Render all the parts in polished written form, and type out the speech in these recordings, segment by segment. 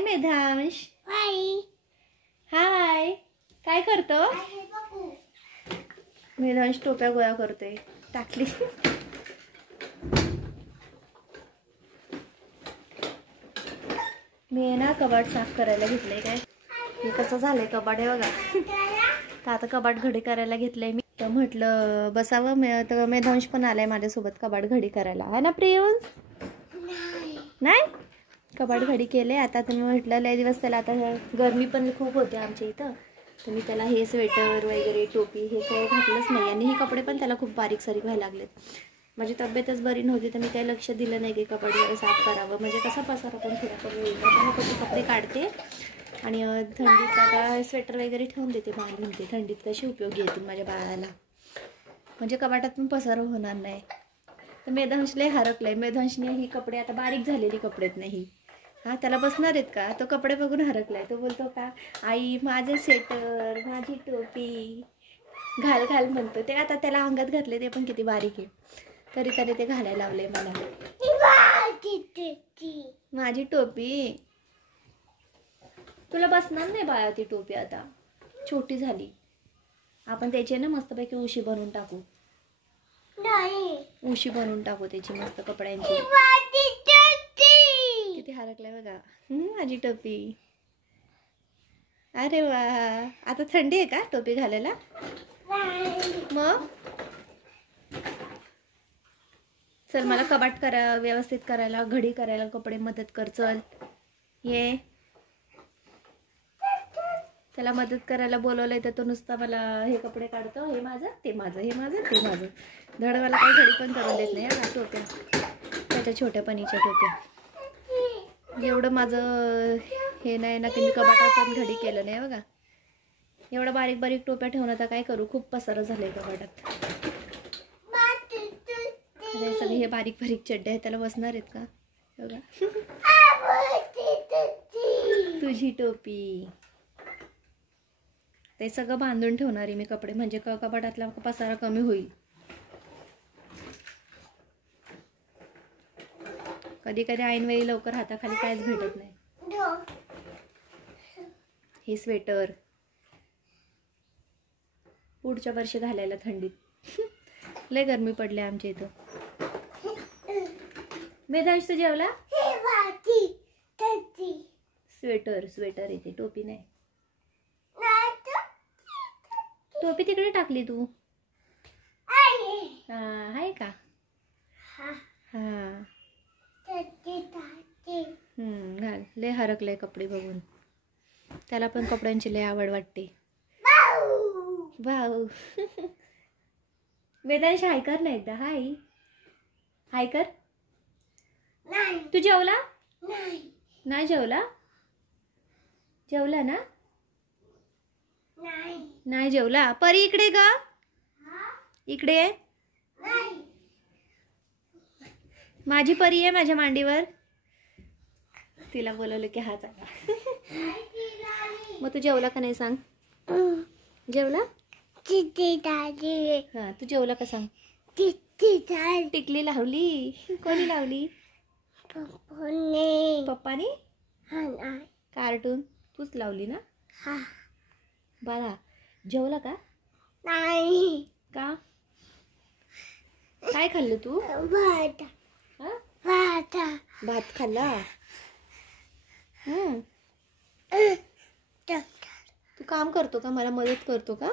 मेधांश हाय, काय करतो? मेधांश टोप्या गोळा करतोय. टाकली. मी ना कबाड साफ करायला घेतलंय. काय हे कसं झालंय कबाड आहे बघा. तर आता कबाड घडी करायला घेतलंय मी. तर म्हटलं बसावं. तर मेधांश पण आलाय माझ्यासोबत कबाड घडी करायला. आहे ना प्रियंस? नाही कबाड घडी केले. आता तुम्ही म्हटलं लय दिवस त्याला, आता गरमी पण खूप होते आमच्या इथं, तर मी त्याला हे स्वेटर वगैरे टोपी हे काही घातलंच नाही. आणि हे कपडे पण त्याला खूप बारीक सारीक व्हायला लागलेत. माझी तब्येतच बरी नव्हती तर मी काही लक्ष दिलं नाही की कपडे वगैरे साफ करावं, म्हणजे कसा पसारा पण थोडा कमी होईल. तर मी कसे कपडे काढते आणि थंडीत आता स्वेटर वगैरे ठेवून देते बाहेर. म्हणते थंडीत कशी उपयोगी येतील माझ्या बाळाला, म्हणजे कपाटात पण पसारा होणार नाही. तर मेधांश लय हरकलंय. मेधांशने ही कपडे आता बारीक झालेली कपडेत नाही. हा त्याला बसणार आहेत का? तो कपडे बघून हरकलाय. तो बोलतो का आई माझं स्वेटर माझी टोपी घाल घाल म्हणतो. ते आता त्याला अंगात घातले ते पण किती बारीक आहे, तरी त्याने ते घालायला लावले मला. माझी टोपी तुला बसणार नाही बाळा. ती टोपी आता छोटी झाली. आपण त्याची ना मस्तपैकी उशी बनवून टाकू. उशी बनवून टाकू त्याची मस्त कपड्यांची. किती हरकलंय बघा. माझी टोपी. अरे वा, आता थंडी आहे का टोपी घालायला? मग चल मला कबाट व्यवस्थित करायला, घडी करायला कपडे मदत कर. चल ये. त्याला मदत करायला बोलवलंय तर तो नुसता मला हे कपडे काढतो. हे माझं ते माझं, हे माझं ते माझं. धड मला काही घडी पण करून देत नाही. हा टोप्या त्याच्या छोट्यापणीच्या टोप्या. एवढं माझं हे नाही ना की मी कपाटात पण घडी केलं नाही बघा. एवढं बारीक बारीक टोप्या ठेवून आता काय करू, खूप पसारा झालंय कपाटात. सगळे हे बारीक बारीक चड्डे आहेत त्याला बसणार आहेत का बघा. तुझी टोपी. ते सगळं बांधून ठेवणार आहे मी कपडे, म्हणजे कपाटातला पसारा कमी होईल. कधी कधी ऐनवेळी लवकर हाताखाली काहीच भेटत नाही. हे स्वेटर पुढच्या वर्षी घालायला थंडीत. लय गरमी पडली आमच्या इथं. मेधांश तू जेवला? स्वेटर स्वेटर येते, टोपी नाही. टोपी तिकडे टाकली तू. हा आहे का? हा घाल. लय हरकलंय कपडे बघून. त्याला पण कपड्यांची लय आवड वाटते. वाव. वेदांश हाय कर ना एकदा. हाय हाय कर. तू जेवला? नाही जेवला? जेवला ना? नाही जेवला. परी इकडे ग. इकडे माझी परी आहे माझ्या मांडीवर. तिला बोलवलं की हा चांगला. मग तू जेवला का नाही सांग? जेवला? हा तू जेवला का सांग? टिकली लावली. कोणी लावली? पप्पानी. कार्टून तूच लावली ना? बाळा जेवला का? नाही. का? काय खाल्लं तू? भात खाल्ला. तू काम करतो का? मला मदत करतो का?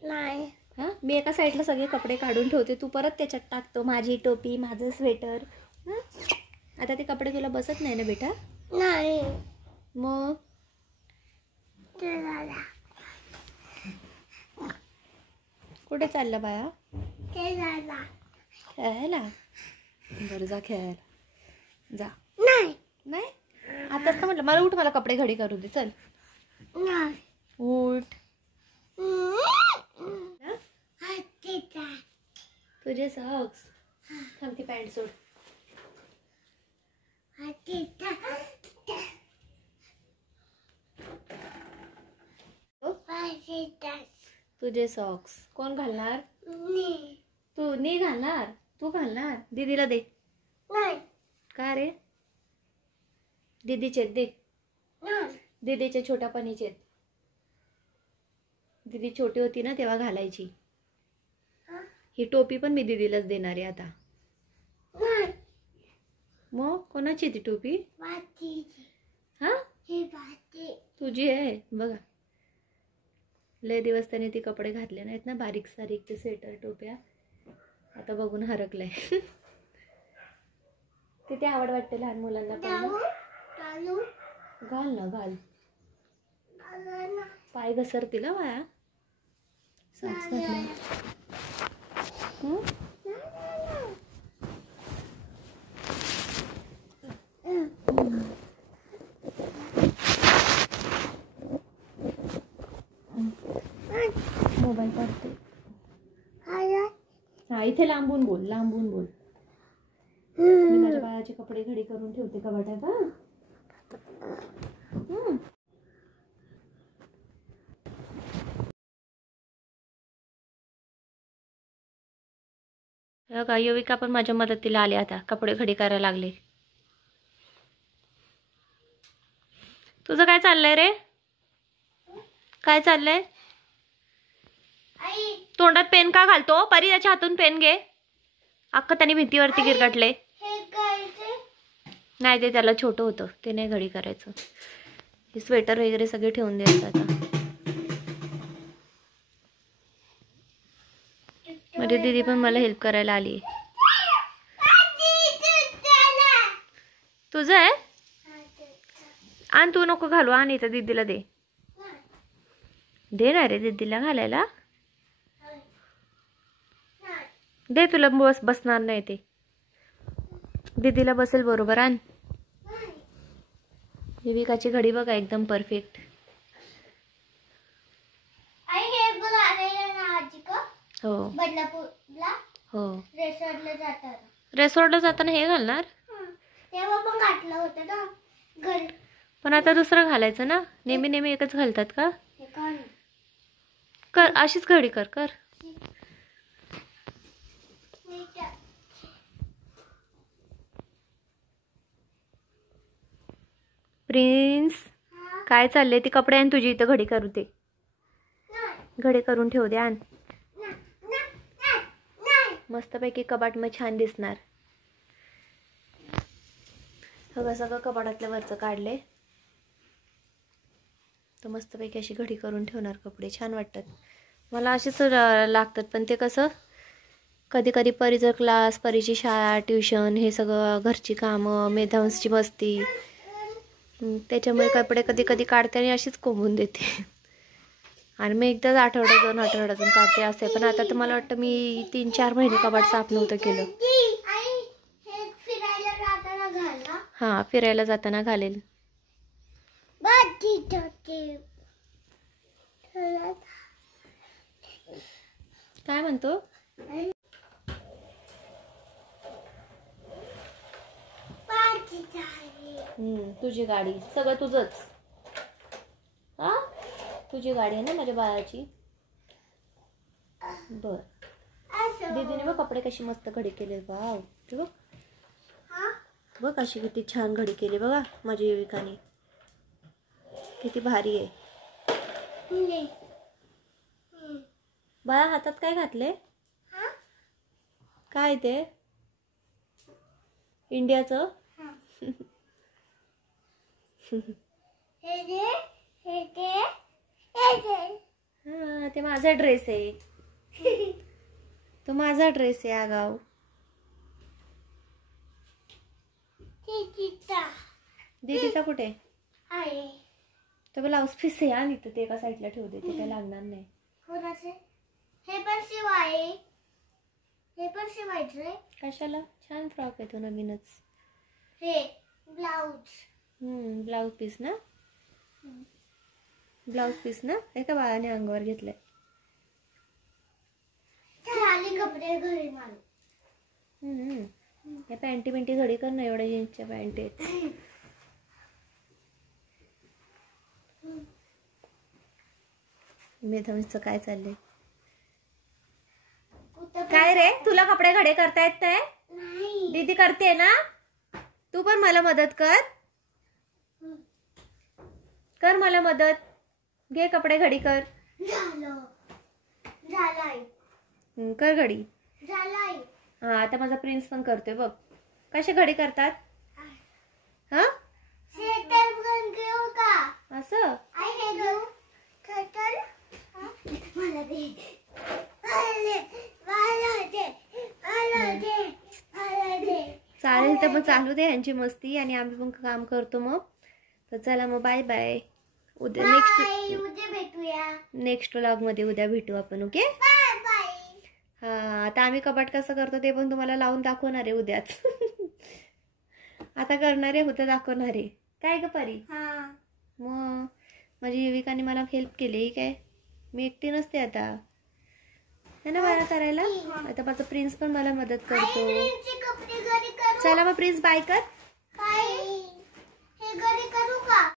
नाही. हा मी एका साईडला सगळे कपडे काढून ठेवते, तू परत त्याच्यात टाकतो. माझी टोपी माझं स्वेटर. आता ते कपडे तुला बसत नाही ना बेटा? नाही. मग कुठे चालला बाया? खेळायला. बरं जा खेळायला जा. नाही आताच तर म्हटलं मला उठ, मला कपडे घडी करू दे. चल उठ. तुझे सॉक्स. थांब ती पॅन्ट सोड. तुझे सॉक्स कोण घालणार? तू नाही घालणार? तू घालणार? दीदीला दे. का रे? दीदीचे दे. दीदीच्या छोट्या पणीचे. दीदी छोटी होती ना तेव्हा घालायची. ही टोपी पण मी दीदीलाच देणार आहे आता. मग कोणाची ती टोपी? हा तुझी आहे बघा. लय दिवस त्याने ती कपडे घातले नाहीत ना, बारीक सारीक ते स्वेटर टोप्या. आता बघून हरकलंय. किती आवड वाटते लहान मुलांना पण. घाल ना घाल. पाय घसरतील ना वाया. सॉक्स घातले. मोबाईल काढते. हा इथे लांबून बोल, लांबून बोल. मी माझ्या बाळाचे कपडे घडी करून ठेवते कपाटात. का युविका पण माझ्या मदतीला आली. आता कपडे घडी करायला लागले. तुझं काय चाललंय रे? काय चाललंय? तोंडात पेन का घालतो? परी त्याच्या हातून पेन घे. अख्खा त्याने भिंतीवरती गिरगटले. नाही ते त्याला छोटं होतं, ते नाही घडी करायचं. हे स्वेटर वगैरे सगळे ठेवून द्यायचं आता. माझी दीदी पण मला हेल्प करायला आली. तुझं आहे? आण, तू नको घालू. आण इथं दीदीला दे. दे ना रे दीदीला घालायला. दे, तुला बसणार नाही ते. दीदीला बसेल बरोबर. आण. युविकाची घडी बघा एकदम परफेक्ट. हो हो. रेसॉर्टला जाताना हे घालणार. पण आता दुसरं घालायचं ना. नेहमी नेहमी एकच घालतात का? कर, अशीच घडी कर कर. प्रिन्स काय चाललंय? ती कपडे आण तुझी इथं घडी करू. ते घडी करून ठेव दे. आण. मस्तपैकी कपाट मग छान दिसणार. सगळं सगळं कपाटातल्या वरचं काढले तर मस्तपैकी अशी घडी करून ठेवणार. कपडे छान वाटतात मला. असेच लागतात. पण ते कसं कधी कधी परीचं क्लास, परीची शाळा, ट्युशन, हे सगळं घरची कामं, मेधांसची मस्ती, त्याच्यामुळे कपडे कधी कधी काढते आणि अशीच कोंबून देते. आणि मी एकदाच आठवड्यातून काढते असे. पण आता तर मला वाटतं मी 3-4 महिने कपाट साफ नव्हतं केलं. हा फिरायला जाताना घालेल. काय म्हणतो? तुझी गाडी, सगळं तुझंच. हा तुझी गाडी आहे ना माझ्या बाळाची. बर. दीदीने बघ कपडे कशी मस्त घडी केले. वाव, बघ बघ अशी किती छान घडी केली बघा माझी युविकाने. किती भारी आहे. बाळा हातात काय घातले? काय ते? इंडियाचं. हा ते माझा ड्रेस आहे. तो माझा ड्रेस आहे आगाव. दीदीचा कुठे? तो ब्लाउज पीस आहे. आणि ते एका साईडला ठेवू दे. ते काय लागणार नाही. हे पण शिवायचंय. कशाला? छान फ्रॉक आहे तो नवीनच. हे ब्लाउज. ब्लाउज पीस ना. ब्लाउज पीस ना. एका बाळाने अंगावर घेतलंय. झाली कपडे घरी मारून. या पॅन्टी बिंटी घडी कर ना. एवढ्या जीन्सच्या पॅन्टी आहेत. मेधांसचं काय चाललंय? काय रे, तुला कपडे घडे करता येत नाही? दीदी करते ना. तू पण मला मदत कर. कर मला मदत. घे कपडे घडी कर. झालं झालंय कर घडी. झालंय. हा आता माझा प्रिन्स पण करतोय बघ. कसे घडी करतात. हा स्वेटर पण घेऊ का. असं आई हे घेऊ. कटर मला दे. मला दे. मला दे. मला दे. चालेल तर मग चालू दे यांची मस्ती आणि आम्ही पण काम करतो मग. तर चला मग बाय बाय. उद्या बाय. उद्या भेटूया. नेक्स्ट व्लॉग मध्ये उद्या भेटू आपण. Okay bye bye. हा आता आम्ही कपाट कसं करतो ते पण तुम्हाला लावून दाखवणार आहे उद्याच. आता करणार आहे उद्या दाखवणार आहे. काय ग परी. हा मग माझी युविकाने मला हेल्प केली काय. मी एकटी नसते आता है ना मला करायला. आता माझा प्रिन्स पण मला मदत करतो. कपडे घरी करू. चला मग प्रिन्स बाय कर. बाय.